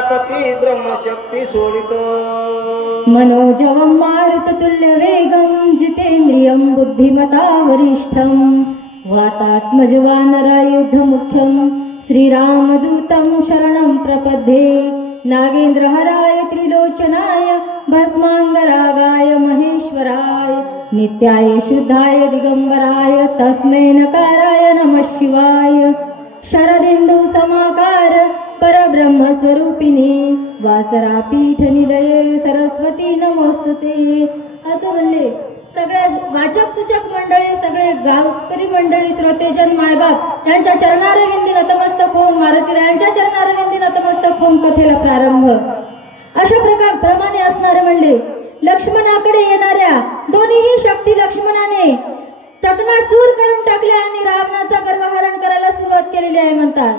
लंकापती ब्रह्मशक्ती सोडितो मनोजवं मारुततुल्यवेगं जितेन्द्रियं बुद्धिमता वरिष्ठं वातात्मजवानरायुधमुख्यं श्रीरामदूतं शरणं प्रपद्ये नागेन्द्रहराय त्रिलोचनाय भस्मांगरागाय महेश्वराय नित्याय शुद्धाय दिगंबराय तस्मै नकाराय नमः शिवाय शरदिंदू समाकार परब्रह्मस्वरूपिणी वासरापीठ निलये सरस्वती नमोस्तुते असं म्हणले. सगळ्या वाचक सूचक मंडळी, सगळे गावकरी मंडळी, श्रोतेजन, मायबाप यांच्या चरणारविंदी नतमस्तक होऊन मारुतीरायांच्या चरणारविंदी नतमस्तक होऊन कथेला प्रारंभ. अशा प्रमाणे असणारे म्हणले. लक्ष्मणाकडे येणाऱ्या दोन्हीही शक्ती लक्ष्मणाने चकनाचूर करून टाकल्या आणि रावणाचा गर्वहरण करायला सुरुवात केलेली आहे म्हणतात.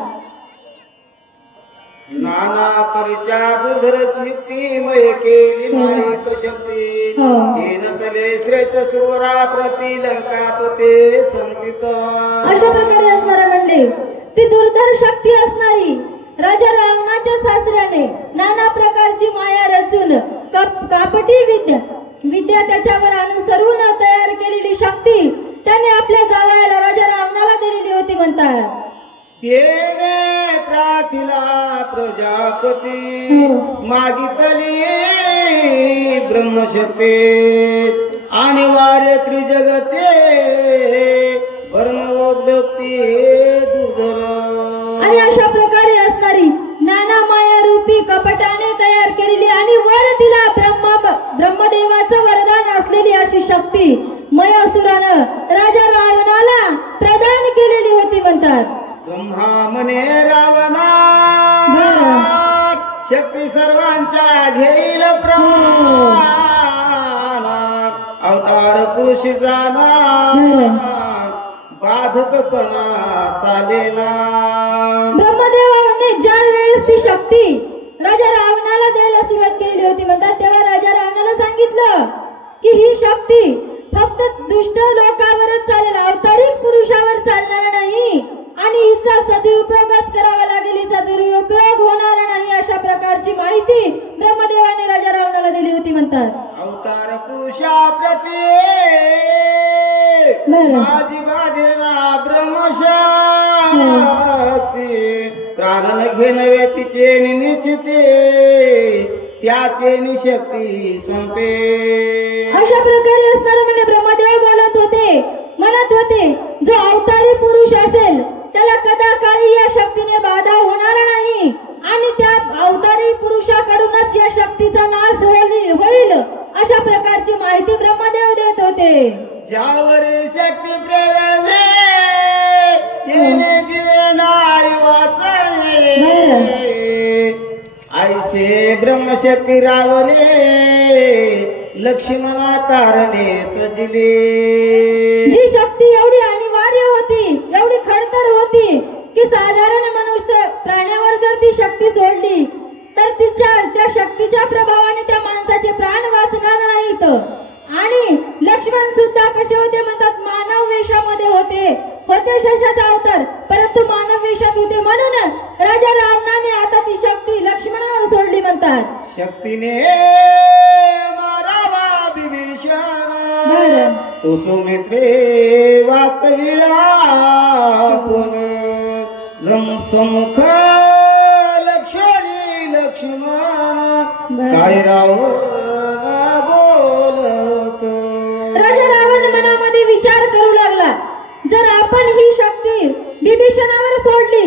नाना परिचा दुर्धर युक्तिमय केली माईक शक्ती तीन तले श्रेष्ठ सुरा प्रति लंकापते संचित. अशा प्रकारे असणारे म्हणले. ती दुर्धर शक्ती असणारी राजा रावणाच्या सासऱ्याने नाना प्रकारची माया रचून कापटी विद्या त्याच्यावर अनुसरून तयार केलेली शक्ती त्याने आपल्या जावयाला राजा रावणाला दिलेली होती म्हणतात. तेने प्राथिला प्रजापती मागितली ब्रह्मशक्ती आणि वारे त्रिजगते वर्णवोक्ती दुर्धर. आणि अशा प्रकारे असणारी नाना माया रूपी कपटाने तयार केलेली आणि वर तिला ब्रह्मदेवाचं वरदान असलेली अशी शक्ती मयासुरानं राजा रावणाला प्रदान केलेली होती म्हणतात. ब्रह्मा म्हणे रावणा शक्ती सर्वांच्या घेईल प्राण अवतार पुरुष जाना बाधकपणा चालेना. ब्रह्मदेवाने ज्या वेळेस ती शक्ती राजा रावणाला द्यायला सुरुवात केलेली होती म्हणतात तेव्हा राजा रावणाला सांगितलं की ही शक्ती फक्त दुष्ट लोकांवरच चालेल, अवतारी पुरुषावर चालणार नाही आणि हिचा सदुपयोगच करावा लागेल, हिचा दुरुपयोग होणार नाही. अशा प्रकारची माहिती ब्रह्मदेवाने राजा रावणाला दिली होती म्हणतात. अवतार पुरुषा प्रती माझी बाधेना ब्रह्मशक्ती प्राण घेणवे तिचे निश्चिते त्याचे निशक्ती संपे. अशा प्रकारे असणारे म्हणजे ब्रह्मदेव म्हणत होते जो अवतारी पुरुष असेल त्याला कदा काळी या शक्तीने बाधा होणार नाही आणि त्या अवतारी पुरुषाकडूनच या शक्तीचा नाश होईल अशा प्रकारची माहिती ब्रह्मदेव देत होते. ज्यावर शक्ती प्रेरणे तिने दिवे नाही वाचणे आईशे ब्रह्मशक्ती रावले लक्ष्मणा कारणे सजले. जी शक्ती एवढी अनिवार्य होती, एवढी खडतर होती की साधारण मनुष्य प्राण्यावर जर ती शक्ती सोडली तर त्या शक्तीच्या प्रभावाने त्या माणसाचे प्राण वाचणार नाहीत. आणि लक्ष्मण सुद्धा कसे होते म्हणतात, मानव वेशामध्ये होते शशाचा अवतार परंतु मानव वेशात होते म्हणून राजा रावणाने आता ती शक्ती लक्ष्मणावर सोडली म्हणतात. शक्तीने मारावा विभीषण तो सुमित्रे वाचविला समुख लक्ष्मणी लक्ष्मण काय रावण बोलत. राजा रावण मनामध्ये विचार करू लागला, जर आपण ही शक्ती विभीषणावर सोडली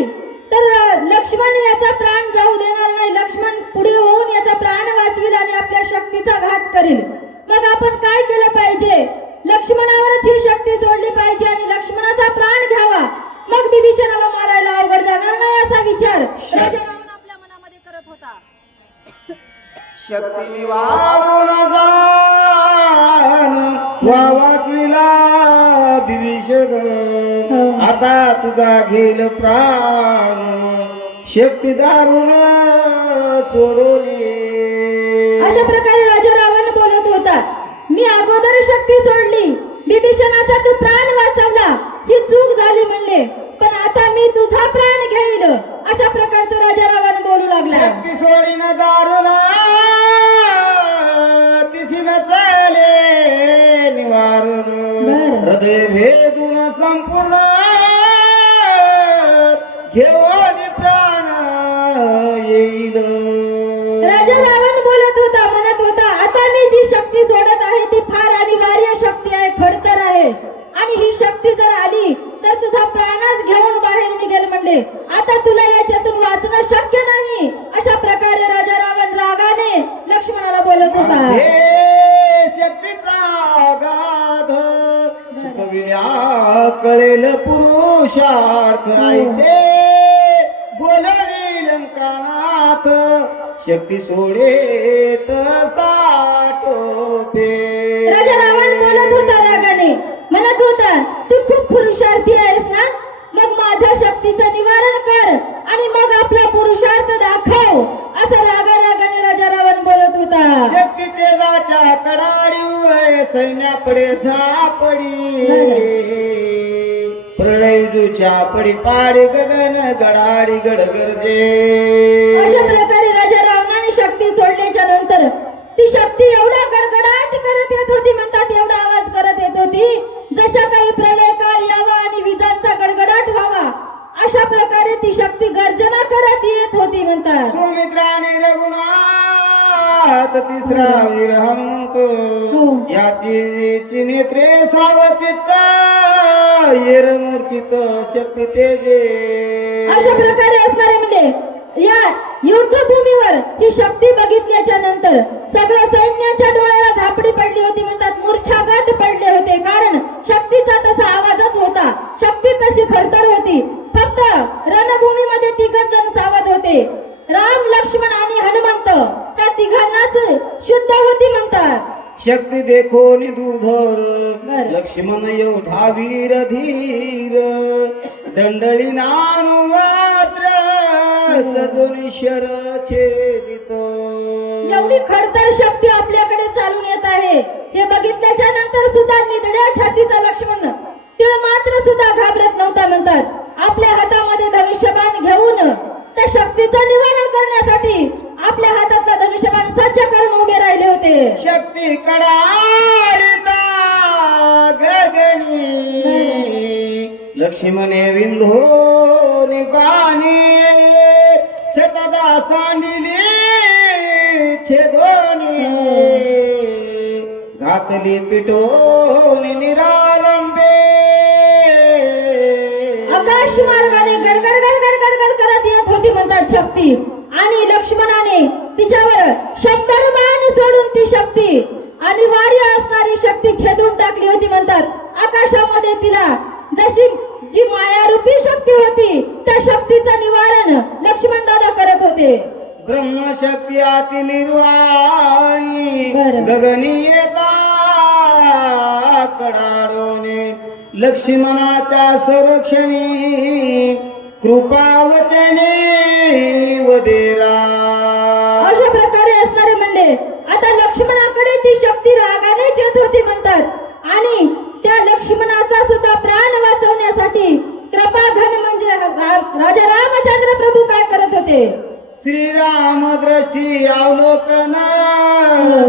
तर लक्ष्मण याचा प्राण जाऊ देणार नाही. लक्ष्मण पुढे होऊन याचा प्राण वाचविल आणि आपल्या शक्तीचा घात करेल. मग आपण काय केलं पाहिजे? लक्ष्मणावरच ही शक्ती सोडली पाहिजे आणि लक्ष्मणाचा प्राण घ्यावा, मग विभीषणाला मारायला अवघड जाणार नाही असा विचार राजा रावण आपल्या मनामध्ये करत होता. शक्ती निवारून जाण वाचविला विभीषण आता तुझा घेल प्राण शक्ती दारुण सोडवली. अशा प्रकारे राजा रावण बोलत होता, मी अगोदर शक्ती सोडली, विभीषणाचा तू प्राण वाचवला, ही चूक झाली म्हणले, पण आता मी तुझा प्राण घेईल अशा प्रकारचा राजा रावण बोलू लागला. शक्ती सोडी संपूर्ण घेऊन प्राण येईल. राजा रावण बोलत होता, म्हणत होता, आता मी जी शक्ती सोडत आहे ती फार अनिवार्य शक्ती आहे, खडतर आहे, आणि ही शक्ती जर आली तर तुझा प्राणच घेऊन बाहेर निघेल म्हणले. आता तुला याच्यातून वाचणं शक्य नाही. अशा प्रकारे राजा रावण रागाने लक्ष्मणाला बोलत होता. हे शक्तीचा गाध शिकविल्या कळेल पुरुषार्थ. ऐसे बोलवी लंकानाथ शक्ती सोडेत साठोपे. राजा रावण बोलत होता रागाने, म्हणत होता, तू खूप पुरुषार्थी आहेस ना, मग माझ्या शक्तीचं निवारण कर आणि मग आपला पुरुषार्थ दाखव. असं रागाने राजा रावण बोलत होता. शक्ती तेजाच्या कडाडी उभे सैन्यापडे झापडी. प्रलयजूच्या पडी पाडी गगन गडाडी गडगरजे. अशा प्रकारे राजा रावणाने शक्ती सोडल्याच्या नंतर ती शक्ती एवढा गडगडाट करत येत होती, म्हणतात एवढा आवाज करत येत होती, जशा काही प्रलय काळ यावा आणि विजांचा गडगडाट व्हावा, अशा प्रकारे ती शक्ती गर्जना करत येत होती म्हणतात. सुमित्राने रघुनाथ तिसरा वीर हनुमंत याची नेत्रे सावचित्त येर मूर्छित शक्ती तेजे. अशा प्रकारे असणारे म्हणजे या युद्धभूमीवर ही शक्ती बघितल्याच्या नंतर सगळ्या सैन्याच्या डोळ्याला झापडी पडली होती, म्हणतात मूर्छागत पडले होते. कारण शक्तीचा तसा आवाजच होता, शक्ती तशी खरतर होती. फक्त रणभूमीमध्ये तिघच जण सावध होते, राम, लक्ष्मण आणि हनुमंत. त्या तिघांनाच शुद्ध होती म्हणतात. शक्ती देखो दूरधर लक्ष्मण योधा वीर धीर. दंडळी नानु मात्र सदोनी शर छेदित. एवढी खरतर शक्ती आपल्याकडे चालून येत आहे हे बघितल्याच्या नंतर सुद्धा निधड्या छातीचा लक्ष्मण तिळ मात्र सुद्धा घाबरत नव्हता म्हणतात. आपल्या हातामध्ये धनुष्यबाण घेऊन त्या शक्तीचं निवारण करण्यासाठी आपल्या हातातला धनुष्यबाण सज्ज करून उभे राहिले होते. शक्ती कडाळिता गगनी लक्ष्मणे विंधो निबाणी. शतदा सांडिली छेदोनी घातली पिटोनी निरालंबे. आकाश मार्गाने गडगड गडगड गडगड करत येत होती म्हणतात शक्ती, आणि लक्ष्मणाने तिच्यावर 100 बाण सोडून ती शक्ती अनिवार्य असणारी शक्ती छेदून टाकली होती म्हणतात. आकाशामध्ये तिला जशी जी मायारूपी शक्ती होती त्या शक्तीचं निवारण लक्ष्मण दादा करत होते. ब्रह्मशक्ती अति निर्वाणी गगनी येता कडारोने. लक्ष्मणाच्या संरक्षणी कृपावचने वदेरा. अशा प्रकारे असणारे म्हणले. आता लक्ष्मणाकडे ती शक्ती रागानेच येत होती म्हणतात, आणि त्या लक्ष्मणाचा सुद्धा प्राण वाचवण्यासाठी कृपाघन म्हणजे राजा रामचंद्र प्रभू काय करत होते. श्रीराम दृष्टी अवलोकन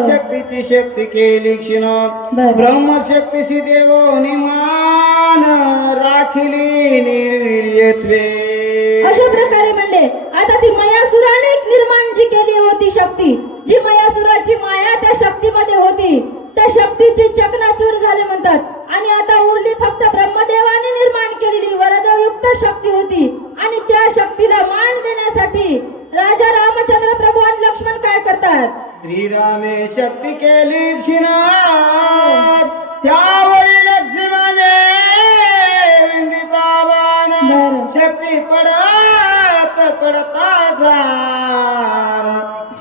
शक्तीची शक्ती केली क्षीण. ब्रह्मशक्तीशी देवो निमान राखिली निर्वीर्यत्वे. अशा प्रकारे म्हणले. आता ती मयासुराने निर्माण जी केली होती शक्ती, जी मयासुराची माया त्या शक्तीमध्ये होती, त्या शक्तीची चकनाचूर झाले म्हणतात. आणि आता उरली फक्त ब्रह्मदेवाने निर्माण केलेली वरदयुक्त शक्ती होती, आणि त्या शक्तीला मान देण्यासाठी राजा रामचंद्र प्रभू आणि लक्ष्मण काय करतात. श्रीरामे शक्ती केली क्षीण. त्यावेळी लक्ष्मणे विंदिता बाण शक्ती पडत पडता जार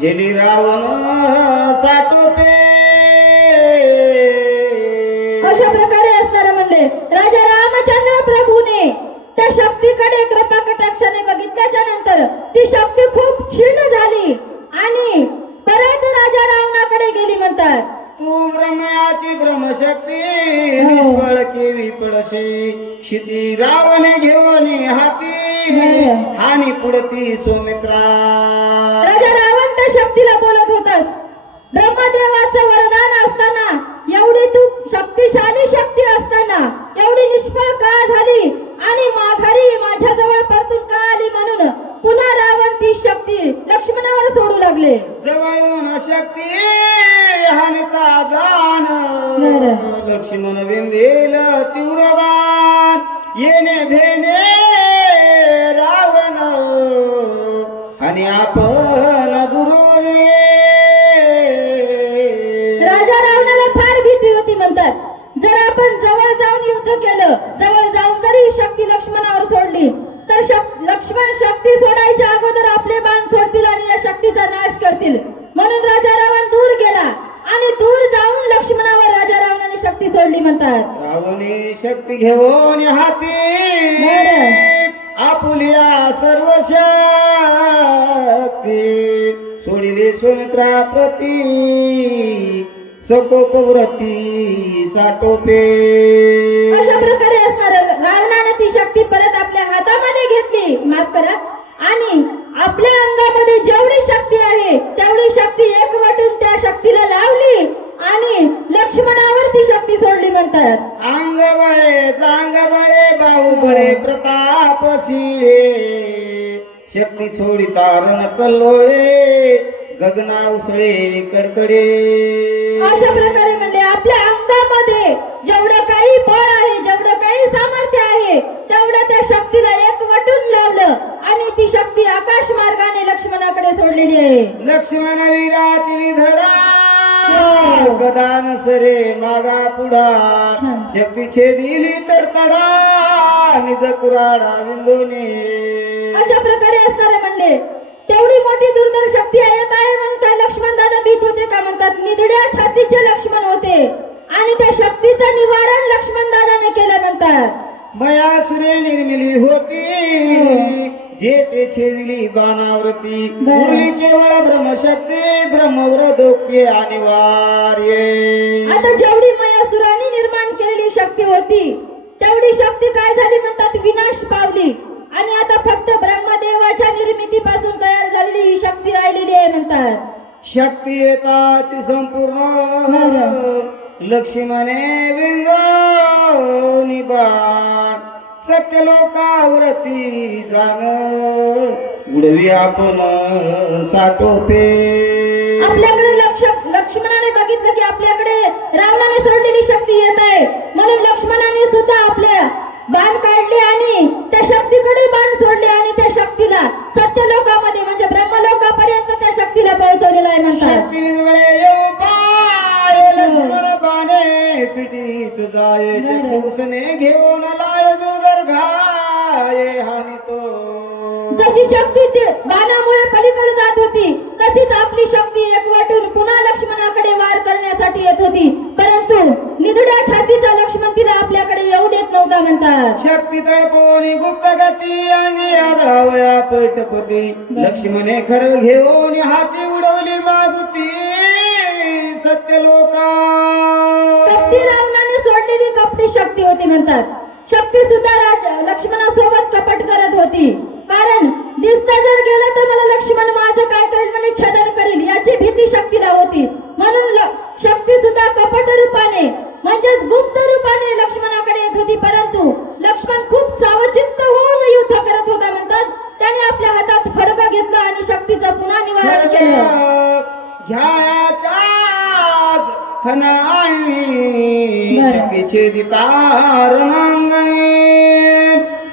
झेली रावण साठोपे. अशा प्रकारे असणारे म्हणले. राजा रामचंद्र प्रभूने त्या शक्तीकडे कृपा कटाक्षाने बघितल्याच्या नंतर ती शक्ती खूप क्षीण झाली आणि परत राजा रावणाकडे गेली म्हणतात. तू ब्रह्माची ब्रह्मशक्ती निष्फळ केवी पडशी. क्षिती रावणे घेऊन हाती हानी पुढती सौमित्रा. राजा रावण त्या शक्तीला बोलत होतास. ब्रह्मदेवाचं वरदान असताना एवढी तू शक्तिशाली शक्ती असताना एवढी निष्फळ का झाली आणि माघारी माझ्याजवळ परतून का आली म्हणून पुन्हा रावण ती शक्ती लक्ष्मणावर सोडू लागले. जवळून शक्ती हानिता जाण बरं. लक्ष्मण विंदेल तीव्र बाण येणे भेणे रावण आणि आपण दुरोणे. राजा रावणाला फार भीती होती म्हणतात. जर आपण जवळ जाऊन युद्ध केलं, जवळ जाऊन तरी शक्ती लक्ष्मणावर सोडली तर लक्ष्मण शक्ती सोडायच्या अगोदर आपले बाण सोडतील आणि या शक्तीचा नाश करतील. म्हणून राजा रावण दूर गेला आणि दूर जाऊन लक्ष्मणावर राजा रावणाने शक्ती सोडली म्हणतात. रावणे शक्ती घेऊन हाती बरं. आपुलिया सर्व शक्ती सोडिले सुमित्रा प्रती सकोपव्रती साटोपे. अशा प्रकारे असणार रावणाने ती शक्ती परत आपल्या हातामध्ये घेतली, माफ करा, आणि आपल्या अंगामध्ये जेवढी शक्ती आहे तेवढी शक्ती एकवटून त्या शक्तीला लावली आणि लक्ष्मणावर ती शक्ती सोडली म्हणतात. अंग बळे चांग बळे बाहुबळे प्रतापसिंहे शक्ती सोडी तारण कल्लोळे गगना उसळे कडकडे. अशा प्रकारे म्हणले आपल्या अंगामध्ये जेवढं काही बळ आहे, जेवढं काही सामर्थ्य आहे तेवढं त्या शक्तीला एकवटून लावलं आणि ती शक्ती आकाश मार्गाने लक्ष्मणाकडे सोडलेली आहे. लक्ष्मण वीराती धडा गदान सरे मागा पुढा शक्ती छेदिली तडतडा निज कुराडा विंदोने. अशा प्रकारे असणारे म्हणले तेवढी मोठी दुर्धर शक्ती येत आहे म्हणून काय लक्ष्मण दादा भीत होते का म्हणतात. निधड्या छातीचे लक्ष्मण होते आणि त्या शक्तीचं निवारण लक्ष्मण दादाने केलं म्हणतात. मयासुरे निर्मिली होती जे ते छेदिली बाणावरती उरली केवळ ब्रह्मशक्ती ब्रह्मव्रतोक्ती अनिवार्य. आता जेवढी मयासुराने निर्माण केलेली शक्ती होती तेवढी शक्ती काय झाली म्हणतात, विनाश पावली आणि आता फक्त ब्रह्मदेवाच्या निर्मितीपासून तयार झालेली ही शक्ती राहिलेली आहे म्हणतात. शक्ती येताची संपूर्ण लक्ष्मणे विंदो निबाण सत्य लोकावरती जाण उडवी आपण साटोपे. आपल्याकडे लक्ष्मणाने बघितलं की आपल्याकडे रावणाने सोडलेली शक्ती येत आहे म्हणून लक्ष्मणाने सुद्धा आपल्या बाण काढले आणि त्या शक्तीकडे बाण सोडले आणि त्या शक्तीला सत्य लोकामध्ये म्हणजे ब्रह्मलोकापर्यंत त्या शक्तीला पोहोचवलेलं आहे म्हणतात. शक्ती वेळे येऊ पाय लक्ष्मण बाणे पिटी तुझाय शक्ती उसने घेऊन लाय दुर्धर घाये हानी तो. जशी शक्ती ते बाणामुळे पलीकडे जात होती तशीच आपली शक्ती एकवटून पुन्हा लक्ष्मणाकडे वार करण्यासाठी येत होती, परंतु निधड्या छातीचा लक्ष्मण तिला आपल्याकडे येऊ देत नव्हता म्हणतात. शक्ती तळपोनी गुप्त गती आणि आदळावया पैठपती लक्ष्मणे खरं घेऊन हाती उडवली मागुती सत्य लोका. कपटी रावणाने सोडलेली कपटी शक्ती होती म्हणतात. शक्ती सुद्धा लक्ष्मणासोबत कपट करत होती, कारण दिसता जर गेलं तर मला लक्ष्मण माझं काय करेल म्हणजे छेदन करेल याची भीती शक्तीला होती. म्हणून शक्ती सुद्धा कपट रूपाने म्हणजेच गुप्त रूपाने लक्ष्मणाकडे येत होती, परंतु लक्ष्मण खूप सावचित्त होऊन युद्ध करत होता म्हणतात. त्याने आपल्या हातात खडग घेतला आणि शक्तीचं पुन्हा निवारण केलं. घ्यायाच्या खनाळणी शक्तीचे दिता रणांगणी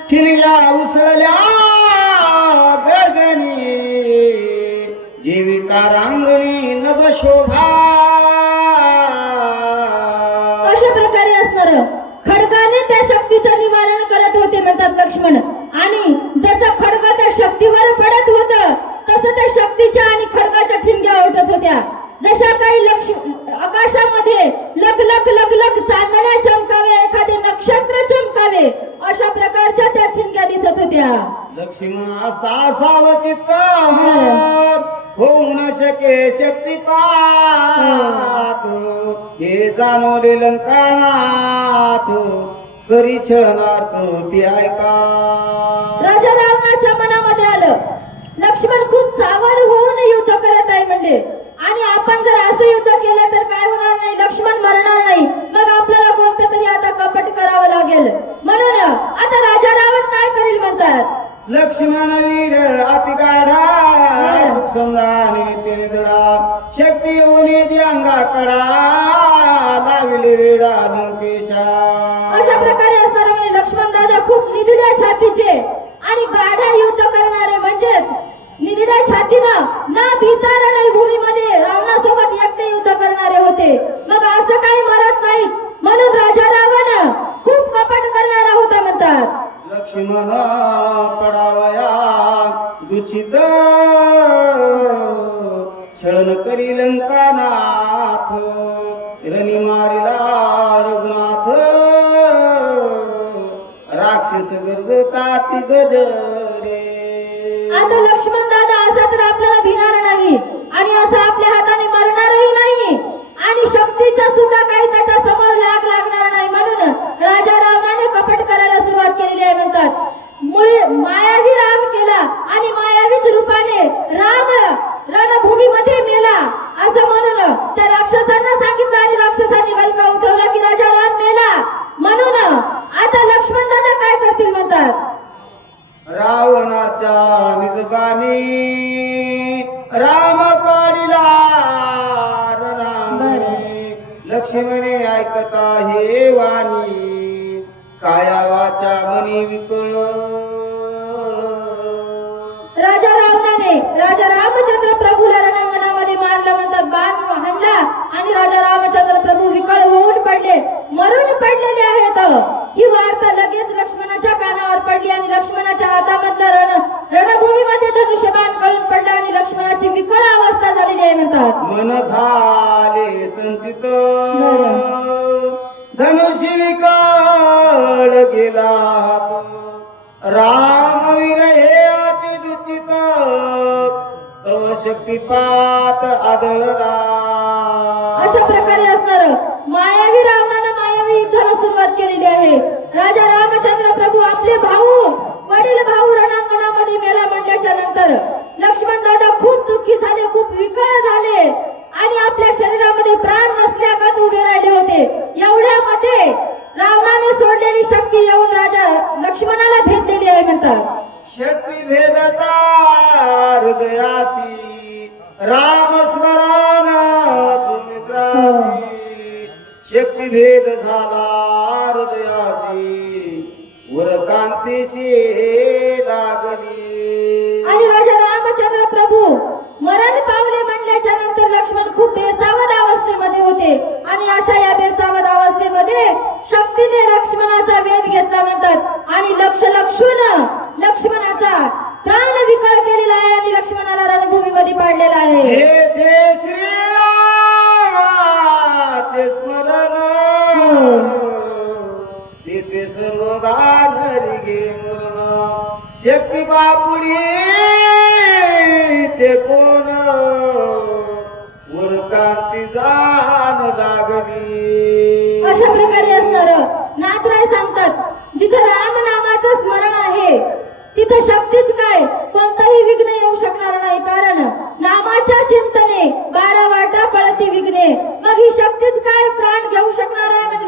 ठिणग्या उसळल्या गगनी जीविता रांगणी नभशोभा. अशा प्रकारे असणार खडगाने त्या शक्तीचं निवारण करत होते म्हणतात लक्ष्मण. आणि जसं खडग त्या शक्तीवर पडत होत तसं त्या शक्तीच्या आणि खडगाच्या ठिणग्या उठत होत्या. जशा काही आकाशामध्ये लख लख लख लख चांदण्या चमकावे, एखादे नक्षत्र चमकावे अशा प्रकारच्या त्या ठिणग्या दिसत होत्या. लक्ष्मण असता सावचित्त होऊ न शके शक्तिपात हे जाणवले लंकानाथ करी छळनाथ ती ऐका. राजा रावणाच्या मनामध्ये आलं लक्ष्मण खूप सावध होऊन युद्ध करत आहे म्हणले, आणि आपण जर असं युद्ध केलं तर काय होणार नाही, लक्ष्मण मरणार नाही. समजा निमित्त निधडा शक्ती येऊन येते अंगाकडा लाविले वेडा लंकेशा. अशा प्रकारे असणारे म्हणजे लक्ष्मण दादा खूप निधड्या छातीचे आणि गाढा युद्ध करणारे म्हणजेच निधड्या छातीनं न भीता रणभूमीमध्ये रावणासोबत एकटे युद्ध करणारे होते. मग असं काही मरत नाहीत म्हणून राजा रावण खूप कपट करणारा होता म्हणतात. लक्ष्मण पडावया दुचित छळन करी लंकानाथ रणी मारिला रघुनाथ राक्षस गरजता ती गजरे. आता लक्ष्मण दादा असा तर आपल्याला भिणार नाही आणि असं आपल्या हाताने मरणारही नाही आणि शक्तीचा सुद्धा काही त्याच्या समोर लागणार नाही म्हणून राजा रावणाने कपट करायला सुरुवात केलेली आहे म्हणतात. मुळे मायावी राम केला आणि मायावीच रूपाने राम रणभूमीमध्ये मेला असं म्हणून त्या राक्षसांना सांगितलं आणि राक्षसांनी गलका उठवला की राजा राम मेला. म्हणून आता लक्ष्मण दादा काय करतील म्हणतात. रावणाच्या निजबानी राम पाडिला रणांगणी लक्ष्मणे ऐकता हे वाणी काया वाचा मनी विकळ. राजा रामचंद्र प्रभूला रणांगणामध्ये मारलं म्हणतात. बाण हाणला आणि राजा रामचंद्र प्रभू विकळ होऊन पडले, मरून पडलेले आहेत. ही वार्ता लगेच लक्ष्मणाच्या कानावर पडली आणि लक्ष्मणाच्या हातामधलं रणभूमीमध्ये धनुष्यबाण गळून पडला आणि लक्ष्मणाची विकळ अवस्था झालेली आहे म्हणतात. मन झाले संचित धनुष्य विकळ गेला रामवीर हे अति दुचित तव शक्तिपात आदळला. अशा प्रकारे असणार मायावी रावणानं मायावी युद्धाला सुरुवात केलेली आहे. राजा रामचंद्र प्रभू आपले वडील भाऊ रणांगणामध्ये मेला म्हणल्याच्या नंतर लक्ष्मण दादा खूप दुःखी झाले, खूप विकळ झाले आणि आपल्या शरीरामध्ये प्राण नसल्यागत उभे राहिले होते. एवढ्यामध्ये रावणाने सोडलेली शक्ती येऊन राजा लक्ष्मणाला भेटलेली आहे म्हणतात. शक्ती भेदता हृदयासी राम स्मरण सुमित्रासी शक्ती भेद झाला हृदयासी वर कांतीशी लागली. आणि राजा रामचंद्र प्रभू मरण पावले म्हणल्याच्या नंतर लक्ष्मण खूप बेसावध अवस्थेमध्ये होते आणि अशा या बेसावध अवस्थेमध्ये शक्तीने लक्ष्मणाचा वेध घेतला म्हणतात आणि लक्ष्मणाचा प्राण विकळ केलेला आहे आणि लक्ष्मणाला रणभूमीमध्ये पाडलेला आहे. हे श्रीरामाचे स्मरण तिथे सर्वदा धरी घे मरण शक्ती बापुडी ते कोण वर कांती जाण लागली. अशा प्रकारे असणार नाथराय सांगतात जिथं राम नामाचं स्मरण आहे तिथं शक्तीच काय कोणताही विघ्न येऊ शकणार नाही कारण नामाच्या चिंतने 12 वाटा पळती विघ्ने. मग ही शक्तीच काय प्राण घेऊ शकणार आहे म्हणजे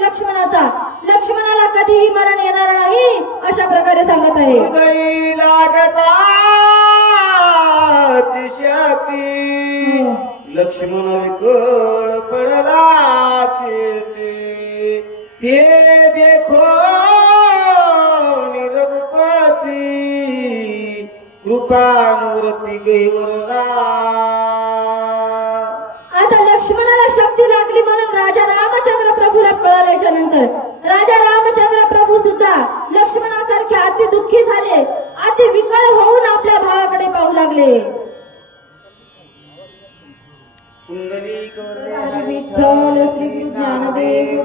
लक्ष्मणाला कधीही मरण येणार नाही अशा प्रकारे सांगत आहे. हृदयी लागता शक्ती लक्ष्मण विकळ पडला ते देखो निरगुपती कृपामूर्ती गैवरला. आता लक्ष्मणाला शक्ती लागली म्हणून राजा रामचंद्र प्रभूला पळाल्याच्या नंतर राजा रामचंद्र प्रभू सुद्धा लक्ष्मणासारखे अति दुःखी झाले, अति विकळ होऊन आपल्या भावाकडे पाहू लागले. कुंडली विठ्ठल श्री ज्ञानदेव